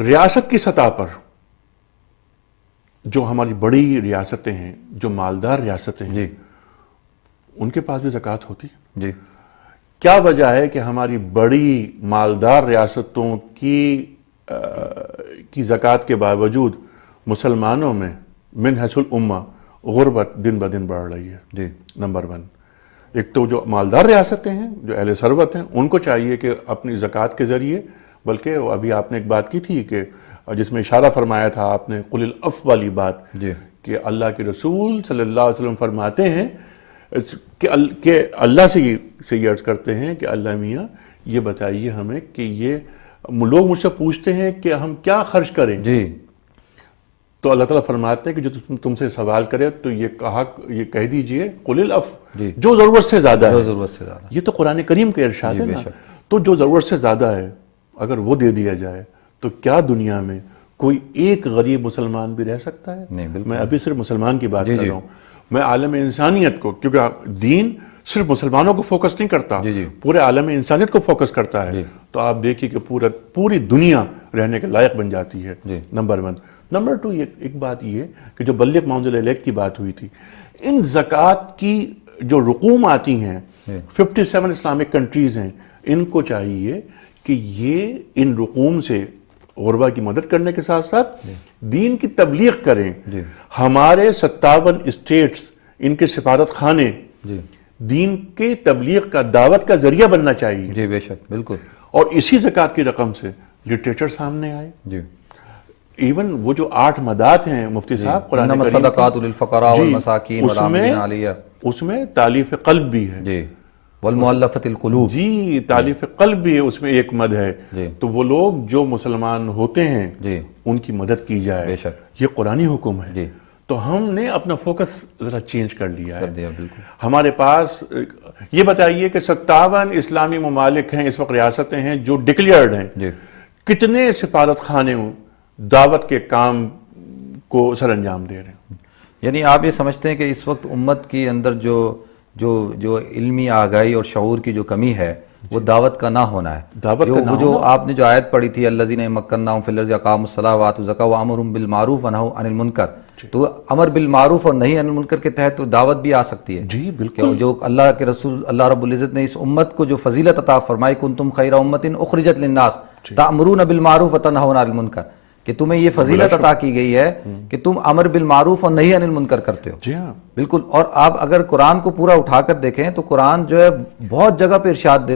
ریاست کی سطح پر جو ہماری بڑی ریاستیں ہیں، جو مالدار ریاستیں ہیں، ان کے پاس بھی زکوٰۃ ہوتی ہے؟ جی کیا وجہ ہے کہ ہماری بڑی مالدار ریاستوں کی زکوٰۃ کے باوجود مسلمانوں میں من حیث الامہ غربت دن بدن بڑھ رہی ہے؟ جی نمبر 1، ایک تو جو مالدار ریاستیں ہیں، جو اہل ثروت ہیں، ان کو چاہیے کہ اپنی زکوٰۃ کے ذریعے، بلکہ ابھی آپ نے ایک بات کی تھی کہ جس میں اشارہ فرمایا تھا آپ نے، قل العفو والی بات، کہ اللہ کے رسول صلی اللہ علیہ وسلم فرماتے ہیں کہ اللہ سے یہ عرض کرتے ہیں کہ اللہ میاں یہ بتائیے ہمیں کہ یہ لوگ مجھ سے پوچھتے ہیں کہ ہم کیا خرچ کریں، تو اللہ تعالیٰ فرماتے ہیں کہ جو تم سے سوال کرے تو یہ کہہ دیجئے قل العفو، جو ضرورت سے زیادہ ہے. یہ تو قرآن کریم کا ارشاد ہے نا. تو جو ضرورت سے زیادہ ہے اگر وہ دے دیا جائے تو کیا دنیا میں کوئی ایک غریب مسلمان بھی رہ سکتا ہے؟ میں ابھی صرف مسلمان کی بات کر رہا ہوں، میں عالم انسانیت کو، کیونکہ دین صرف مسلمانوں کو فوکس نہیں کرتا، پورے عالم انسانیت کو فوکس کرتا ہے. تو آپ دیکھیے کہ پوری دنیا رہنے کے لائق بن جاتی ہے. نمبر 1. نمبر 2، ایک بات یہ کہ جو بلغ ما انزل الیک کی بات ہوئی تھی، ان زکوٰۃ کی جو رقوم آتی ہیں 57 اسلامک کنٹریز ہیں، ان کو چاہیے کہ یہ ان رقوم سے غربا کی مدد کرنے کے ساتھ ساتھ دین کی تبلیغ کریں. ہمارے 57 اسٹیٹس، ان کے سفارت خانے دین کی تبلیغ کا، دعوت کا ذریعہ بننا چاہیے. جی بے شک، بالکل. اور اسی زکوٰۃ کی رقم سے لٹریچر سامنے آئے. ایون وہ جو 8 مدات ہیں مفتی صاحب قرآن کریم، انما الصدقات للفقراء والمساکین والعاملین علیہا، اس میں تالیف قلب بھی ہے. جی والمؤلفۃ القلوب، جی تالیف قلب بھی ہے، اس میں ایک مد ہے. تو وہ لوگ جو مسلمان ہوتے ہیں ان کی مدد کی جائے. بے شک، یہ قرآنی حکم ہے. تو ہم نے اپنا فوکس ذرا چینج کر لیا ہے. ہمارے پاس یہ بتائیے کہ 57 اسلامی ممالک ہیں اس وقت، ریاستیں ہیں جو ڈکلیئرڈ ہیں. کتنے سفارت خانے دعوت کے کام کو سر انجام دے رہے ہیں؟ یعنی آپ یہ سمجھتے ہیں کہ اس وقت امت کی اندر جو علمی آگاہی اور شعور کی جو کمی ہے وہ دعوت کا نہ ہونا ہے. جو آپ نے جو آیت پڑھی تھی، الذین مکناہم فی الارض اقاموا الصلاۃ وآتوا الزکاۃ وامرهم بالمعروف ونہوا عن المنکر، تو امر بالمعروف اور نہی عن المنکر کے تحت تو دعوت بھی آ سکتی ہے. جی بالکل. جو اللہ کے رسول اللہ رب العزت نے اس امت کو جو فضیلت عطا فرمائی، کنتم خیر امۃ اخرجت للناس تأمرون بالمعروف وتنہون عن المنکر، کہ تمہیں یہ فضیلت عطا کی گئی ہے کہ تم امر بالمعروف اور نہی عن المنکر کرتے ہو. جی ہاں بالکل. اور آپ اگر قرآن کو پورا اٹھا کر دیکھیں تو قرآن جو ہے بہت جگہ پہ ارشاد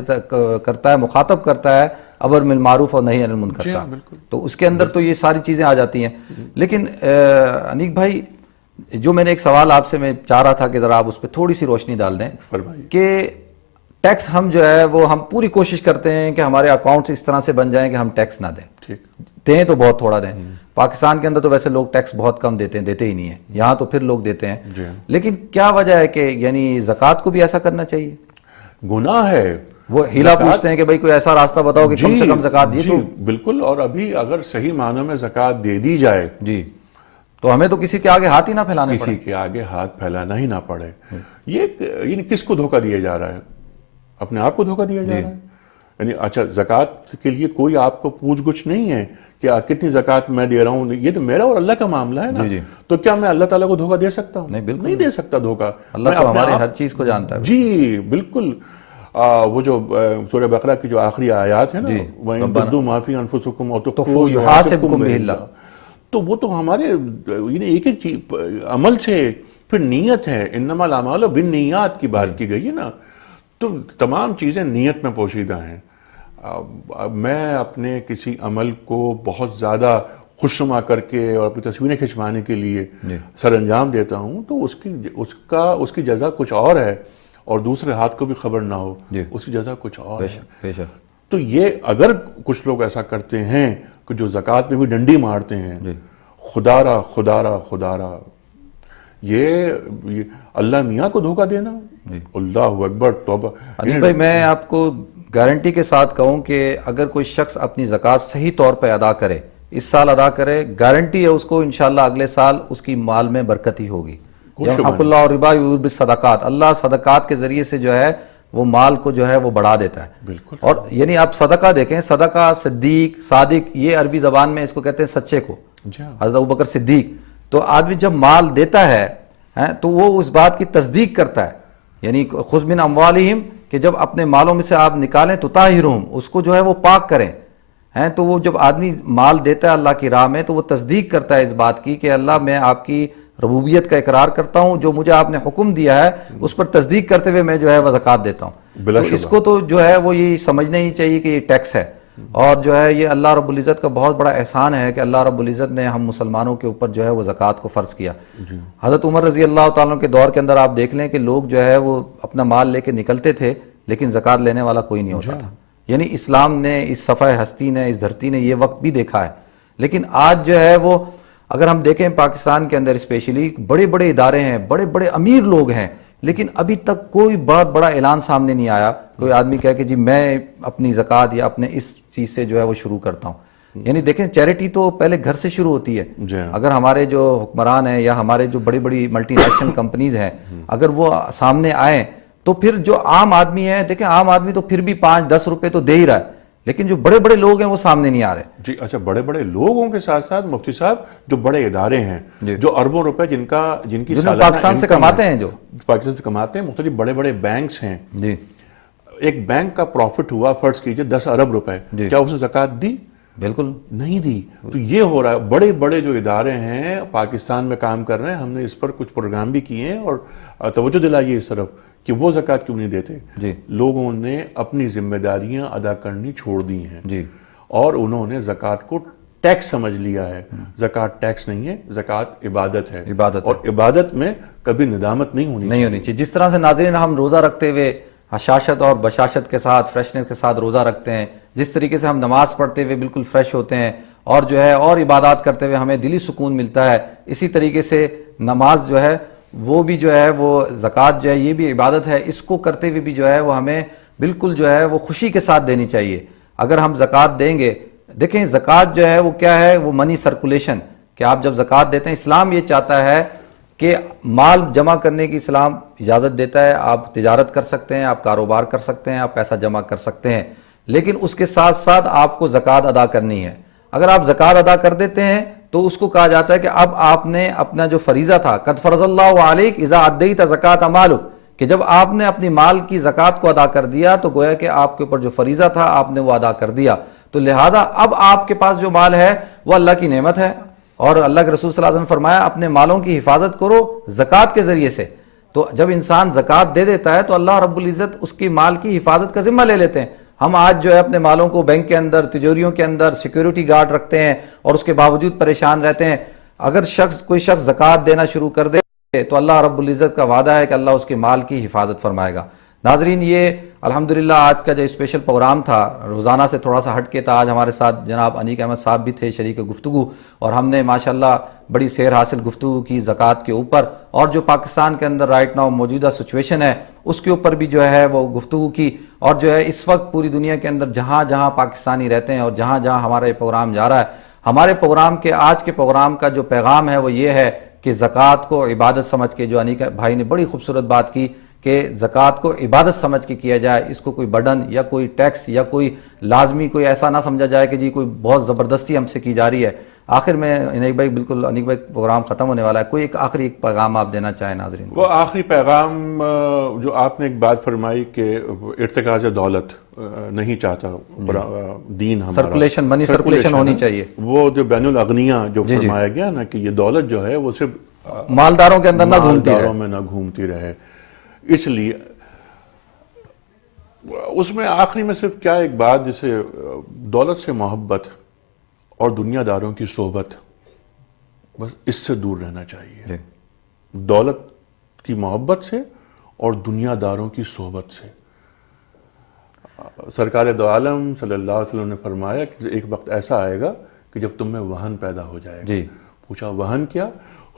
کرتا ہے، مخاطب کرتا ہے امر بالمعروف اور نہی عن المنکر کا. تو اس کے اندر تو یہ ساری چیزیں آ جاتی ہیں. لیکن انیک بھائی، جو میں نے ایک سوال آپ سے میں چاہ رہا تھا کہ ذرا آپ اس پہ تھوڑی سی روشنی ڈال دیں، کہ ٹیکس ہم جو ہے وہ ہم پوری کوشش کرتے ہیں کہ ہمارے اکاؤنٹس اس طرح سے بن جائیں کہ ہم ٹیکس نہ دیں تو بہت تھوڑا دیں. پاکستان کے اندر تو ویسے لوگ ٹیکس بہت کم دیتے ہیں ہی نہیں ہیں، یہاں تو پھر لوگ دیتے ہیں. لیکن کیا وجہ ہے کہ یعنی زکوٰۃ کو بھی ایسا کرنا چاہیے؟ گناہ ہے. وہ ہیلا پوچھتے ہیں کہ بھائی کوئی ایسا راستہ بتاؤ کہ کم سے کم زکوٰۃ دی. تو بالکل. اور ابھی اگر صحیح معنوں میں زکوٰۃ دے دی جائے تو ہمیں تو کسی کے آگے ہاتھ ہی نہ پھیلانے پڑے. کسی کے آگے ہاتھ پھیلانا ہی نہ پڑے. یہ کس کو دھوکہ دیا جا رہا ہے؟ اپنے آپ کو دھوکہ دیا جا رہا ہے. یعنی اچھا، زکوٰۃ کے لیے کوئی آپ کو پوچھ گچھ نہیں ہے کہ کتنی زکوٰۃ میں دے رہا ہوں، یہ تو میرا اور اللہ کا معاملہ ہے نا. تو کیا میں اللہ تعالیٰ کو دھوکہ دے سکتا ہوں؟ نہیں دے سکتا دھوکہ. اللہ تو ہمارے ہر چیز کو جانتا ہے. جی بالکل. وہ جو سورہ بقرہ کی جو آخری آیات ہیں نا، وَإِن تُبْدُوا مَا فِي أَنفُسِكُمْ أَوْ تُخْفُوهُ يُحَاسِبْكُم بِهِ اللَّهُ، تو وہ تو ہمارے ایک ایک چیز عمل سے پھر نیت ہے. انما الاعمال بالنیات کی بات کی گئی ہے نا. تو تمام چیزیں نیت میں پوشیدہ ہیں. میں اپنے کسی عمل کو بہت زیادہ خوشنما کر کے اور اپنی تصویریں کھنچوانے کے لیے سر انجام دیتا ہوں تو اس کی جزا کچھ اور ہے، اور دوسرے ہاتھ کو بھی خبر نہ ہو اس کی جزا کچھ اور ہے. تو یہ اگر کچھ لوگ ایسا کرتے ہیں کہ جو زکوٰۃ میں بھی ڈنڈی مارتے ہیں، خدارا یہ اللہ میاں کو دھوکہ دینا. اللہ اکبر، توبہ. انیل بھائی، میں آپ کو گارنٹی کے ساتھ کہوں کہ اگر کوئی شخص اپنی زکوٰۃ صحیح طور پہ ادا کرے، اس سال ادا کرے، گارنٹی ہے اس کو انشاءاللہ اگلے سال اس کی مال میں برکت ہی ہوگی. یمحق اللہ الربا ویربی الصدقات، اللہ صدقات کے ذریعے سے جو ہے وہ مال کو جو ہے وہ بڑھا دیتا ہے. بالکل. اور یعنی آپ صدقہ دیکھیں, صدقہ, صدیق, صادق, یہ عربی زبان میں اس کو کہتے ہیں سچے کو. حضرت ابوبکر صدیق. تو آدمی جب مال دیتا ہے تو وہ اس بات کی تصدیق کرتا ہے, یعنی خذ من اموالہم, کہ جب اپنے مالوں میں سے آپ نکالیں تو طاہرہم, اس کو جو ہے وہ پاک کریں. تو وہ جب آدمی مال دیتا ہے اللہ کی راہ میں تو وہ تصدیق کرتا ہے اس بات کی کہ اللہ میں آپ کی ربوبیت کا اقرار کرتا ہوں, جو مجھے آپ نے حکم دیا ہے اس پر تصدیق کرتے ہوئے میں جو ہے وہ زکوٰۃ دیتا ہوں. تو اس کو تو جو ہے وہ یہ سمجھنا ہی چاہیے کہ یہ ٹیکس ہے, اور جو ہے یہ اللہ رب العزت کا بہت بڑا احسان ہے کہ اللہ رب العزت نے ہم مسلمانوں کے اوپر جو ہے وہ زکوٰۃ کو فرض کیا. حضرت عمر رضی اللہ تعالیٰ کے دور کے اندر آپ دیکھ لیں کہ لوگ جو ہے وہ اپنا مال لے کے نکلتے تھے لیکن زکوٰۃ لینے والا کوئی نہیں ہوتا تھا. یعنی اسلام نے, اس صفحہ ہستی نے, اس دھرتی نے یہ وقت بھی دیکھا ہے. لیکن آج جو ہے وہ اگر ہم دیکھیں پاکستان کے اندر اسپیشلی بڑے بڑے ادارے ہیں, بڑے بڑے امیر لوگ ہیں, لیکن ابھی تک کوئی بہت بڑا اعلان سامنے نہیں آیا, کوئی آدمی کہے کہ جی میں اپنی زکوٰۃ یا اپنے اس چیز سے جو ہے وہ شروع کرتا ہوں. یعنی دیکھیں چیریٹی تو پہلے گھر سے شروع ہوتی ہے. اگر ہمارے جو حکمران ہیں یا ہمارے جو بڑی بڑی ملٹی نیشنل کمپنیز ہیں اگر وہ سامنے آئیں تو پھر جو عام آدمی ہے, دیکھیں عام آدمی تو پھر بھی 5-10 روپے تو دے ہی رہا ہے, لیکن جو بڑے بڑے لوگ ہیں وہ سامنے نہیں آ رہے. جی اچھا, بڑے بڑے لوگوں کے ساتھ ساتھ مفتی صاحب جو بڑے ادارے ہیں جو اربوں روپے جن کی پاکستان سے کماتے ہیں, جو پاکستان سے کماتے ہیں, مختلف بڑے بڑے بینکس ہیں. ایک بینک کا پروفٹ ہوا فرض کیجئے 10 ارب روپے, کیا اسے زکوٰۃ دی؟ بالکل نہیں دی. تو یہ ہو رہا ہے, بڑے بڑے جو ادارے ہیں پاکستان میں کام کر رہے ہیں, ہم نے اس پر کچھ پروگرام بھی کیے ہیں اور توجہ دلائی اس طرف کہ وہ زکوٰۃ کیوں نہیں دیتے. لوگوں نے اپنی ذمہ داریاں ادا کرنی چھوڑ دی ہیں اور انہوں نے زکوٰۃ کو ٹیکس سمجھ لیا ہے. زکوٰۃ ٹیکس نہیں ہے, زکوٰۃ عبادت ہے, اور عبادت میں کبھی ندامت نہیں ہونی چاہیے. جس طرح سے ناظرین ہم روزہ رکھتے ہوئے حشاشت اور بشاشت کے ساتھ, فریشنس کے ساتھ روزہ رکھتے ہیں, جس طریقے سے ہم نماز پڑھتے ہوئے بالکل فریش ہوتے ہیں اور جو ہے اور عبادات کرتے ہوئے ہمیں دلی سکون ملتا ہے, اسی طریقے سے نماز جو ہے وہ بھی جو ہے وہ زکوٰۃ جو ہے یہ بھی عبادت ہے, اس کو کرتے ہوئے بھی جو ہے وہ ہمیں بالکل جو ہے وہ خوشی کے ساتھ دینی چاہیے. اگر ہم زکوٰۃ دیں گے, دیکھیں زکوٰۃ جو ہے وہ کیا ہے, وہ منی سرکولیشن, کہ آپ جب زکوٰۃ دیتے ہیں, اسلام یہ چاہتا ہے کہ مال جمع کرنے کی اسلام اجازت دیتا ہے. آپ تجارت کر سکتے ہیں, آپ کاروبار کر سکتے ہیں, آپ پیسہ جمع کر سکتے ہیں, لیکن اس کے ساتھ ساتھ آپ کو زکوٰۃ ادا کرنی ہے. اگر آپ زکوٰۃ ادا کر دیتے ہیں تو اس کو کہا جاتا ہے کہ اب آپ نے اپنا جو فریضہ تھا, قد فرض اللہ علیک اذا ادیت زکوٰۃ مالک, کہ جب آپ نے اپنی مال کی زکوٰۃ کو ادا کر دیا تو گویا کہ آپ کے اوپر جو فریضہ تھا آپ نے وہ ادا کر دیا. تو لہذا اب آپ کے پاس جو مال ہے وہ اللہ کی نعمت ہے, اور اللہ کے رسول صلی اللہ علیہ وسلم نے فرمایا اپنے مالوں کی حفاظت کرو زکوٰۃ کے ذریعے سے. تو جب انسان زکوٰۃ دے دیتا ہے تو اللہ رب العزت اس کی مال کی حفاظت کا ذمہ لے لیتے ہیں. ہم آج جو ہے اپنے مالوں کو بینک کے اندر, تجوریوں کے اندر سیکیورٹی گارڈ رکھتے ہیں اور اس کے باوجود پریشان رہتے ہیں. اگر کوئی شخص زکوٰۃ دینا شروع کر دے تو اللہ رب العزت کا وعدہ ہے کہ اللہ اس کے مال کی حفاظت فرمائے گا. ناظرین, یہ الحمدللہ آج کا جو اسپیشل پروگرام تھا روزانہ سے تھوڑا سا ہٹ کے تھا. آج ہمارے ساتھ جناب انیک احمد صاحب بھی تھے شریک گفتگو, اور ہم نے ماشاءاللہ بڑی سیر حاصل گفتگو کی زکوٰۃ کے اوپر, اور جو پاکستان کے اندر رائٹ ناؤ موجودہ سچویشن ہے اس کے اوپر بھی جو ہے وہ گفتگو کی. اور جو ہے اس وقت پوری دنیا کے اندر جہاں جہاں پاکستانی رہتے ہیں اور جہاں جہاں ہمارا یہ پروگرام جا رہا ہے, ہمارے پروگرام کے آج کے پروگرام کا جو پیغام ہے وہ یہ ہے کہ زکوٰۃ کو عبادت سمجھ کے, جو انیک بھائی نے بڑی خوبصورت بات کی کہ زکوٰۃ کو عبادت سمجھ کے کیا جائے, اس کو کوئی برڈن یا کوئی ٹیکس یا کوئی لازمی کوئی ایسا نہ سمجھا جائے کہ جی کوئی بہت زبردستی ہم سے کی جا رہی ہے. آخر میں انیک بھائی, بالکل انیک بھائی پروگرام ختم ہونے والا ہے, کوئی ایک آخری پیغام آپ دینا چاہیں ناظرین؟ وہ آخری پیغام جو آپ نے ایک بات فرمائی کہ ارتکاز دولت نہیں چاہتا دین ہمارا, سرکولیشن, منی سرکولیشن ہونی چاہیے. وہ جو بین الاغنیاء جو فرمایا گیا نا کہ یہ دولت جو ہے وہ صرف مالداروں کے اندر نہ گھومتی رہے. اس لیے اس میں آخری میں صرف کیا ایک بات, جسے دولت سے محبت اور دنیا داروں کی صحبت, بس اس سے دور رہنا چاہیے. دولت کی محبت سے اور دنیا داروں کی صحبت سے. سرکار دو عالم صلی اللہ علیہ وسلم نے فرمایا کہ ایک وقت ایسا آئے گا کہ جب تم میں وہن پیدا ہو جائے گا. پوچھا وہن کیا؟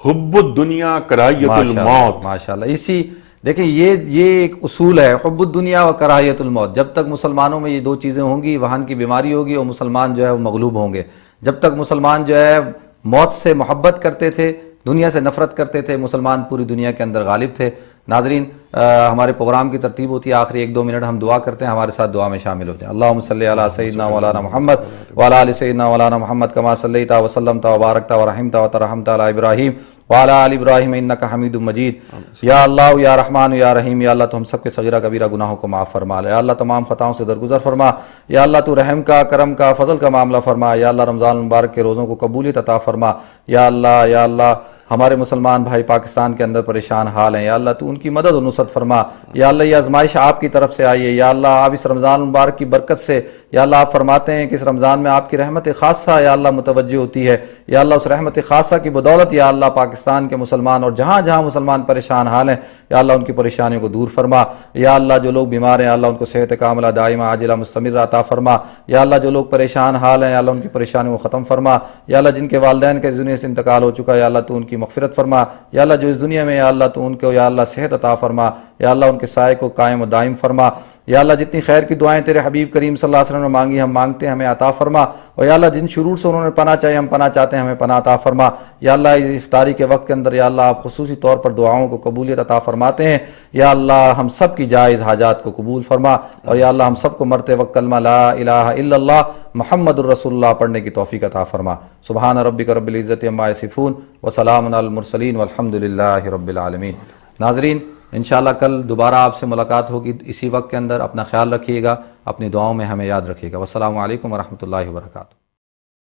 حب الدنیا کراہیت الموت. ماشاءاللہ, اسی دیکھیں یہ ایک اصول ہے, حب الدنیا و کراہیت الموت. جب تک مسلمانوں میں یہ دو چیزیں ہوں گی, وہن کی بیماری ہوگی اور مسلمان جو ہے وہ مغلوب ہوں گے. جب تک مسلمان جو ہے موت سے محبت کرتے تھے, دنیا سے نفرت کرتے تھے, مسلمان پوری دنیا کے اندر غالب تھے. ناظرین ہمارے پروگرام کی ترتیب ہوتی ہے آخری 1-2 منٹ ہم دعا کرتے ہیں، ہمارے ساتھ دعا میں شامل ہو جائیں۔ اللہم صلی علی سیدنا مولانا محمد وعلی آل سیدنا مولانا محمد کما صلیت وسلمت وبارکت ورحمت وترحمت علی ابراہیم وعلی آل ابراہیم انک حمید مجید۔ یا اللہ یا رحمان یا رحیم، یا اللہ تو ہم سب کے صغیرہ کبیرہ گناہوں کو معاف فرما لے، یا اللہ تمام خطاؤں سے درگزر فرما، یا اللہ تو رحم کا، کرم کا، فضل کا معاملہ فرما، یا اللہ رمضان المبارک کے روزوں کو قبولیت عطا فرما، یا اللہ ہمارے مسلمان بھائی پاکستان کے اندر پریشان حال ہیں، یا اللہ تو ان کی مدد و نصرت فرما، یا اللہ یہ آزمائش آپ کی طرف سے آئی ہے، یا اللہ آپ اس رمضان المبارک کی برکت سے، یا اللہ آپ فرماتے ہیں کہ اس رمضان میں آپ کی رحمت خاصہ یا اللہ متوجہ ہوتی ہے، یا اللہ اس رحمت خاصہ کی بدولت یا اللہ پاکستان کے مسلمان اور جہاں جہاں مسلمان پریشان حال ہیں یا اللہ ان کی پریشانیوں کو دور فرما، یا اللہ جو لوگ بیمار ہیں اللہ ان کو صحت کاملہ دائمہ عاجلہ مستمرہ عطا فرما، یا اللہ جو لوگ پریشان حال ہیں یا اللہ ان کی پریشانیوں کو ختم فرما، یا اللہ جن کے والدین کے اس دنیا سے انتقال ہو چکا ہے یا اللہ تو ان کی مغفرت فرما، یا اللہ جو اس دنیا میں یا اللہ تو ان کو یا اللہ صحت عطا فرما، یا اللہ ان کے سائے کو قائم و دائم فرما، یا اللہ جتنی خیر کی دعائیں تیرے حبیب کریم صلی اللہ علیہ وسلم نے مانگی ہم مانگتے ہیں ہمیں عطا فرما، اور یا اللہ جن شرور سے انہوں نے پناہ چاہیے ہم پناہ چاہتے ہیں ہمیں پناہ عطا فرما، یا اللہ اس افطاری کے وقت کے اندر یا اللہ آپ خصوصی طور پر دعاؤں کو قبولیت عطا فرماتے ہیں، یا اللہ ہم سب کی جائز حاجات کو قبول فرما، اور یا اللہ ہم سب کو مرتے وقت کلمہ لا الہ الا اللہ محمد الرسول اللہ پڑھنے کی توفیق عطا فرما۔ سبحان ربک رب العزت عما یصفون وسلام علی المرسلین والحمد للہ رب العالمین۔ ناظرین انشاءاللہ کل دوبارہ آپ سے ملاقات ہوگی اسی وقت کے اندر، اپنا خیال رکھیے گا، اپنی دعاؤں میں ہمیں یاد رکھیے گا۔ والسلام علیکم ورحمۃ اللہ وبرکاتہ۔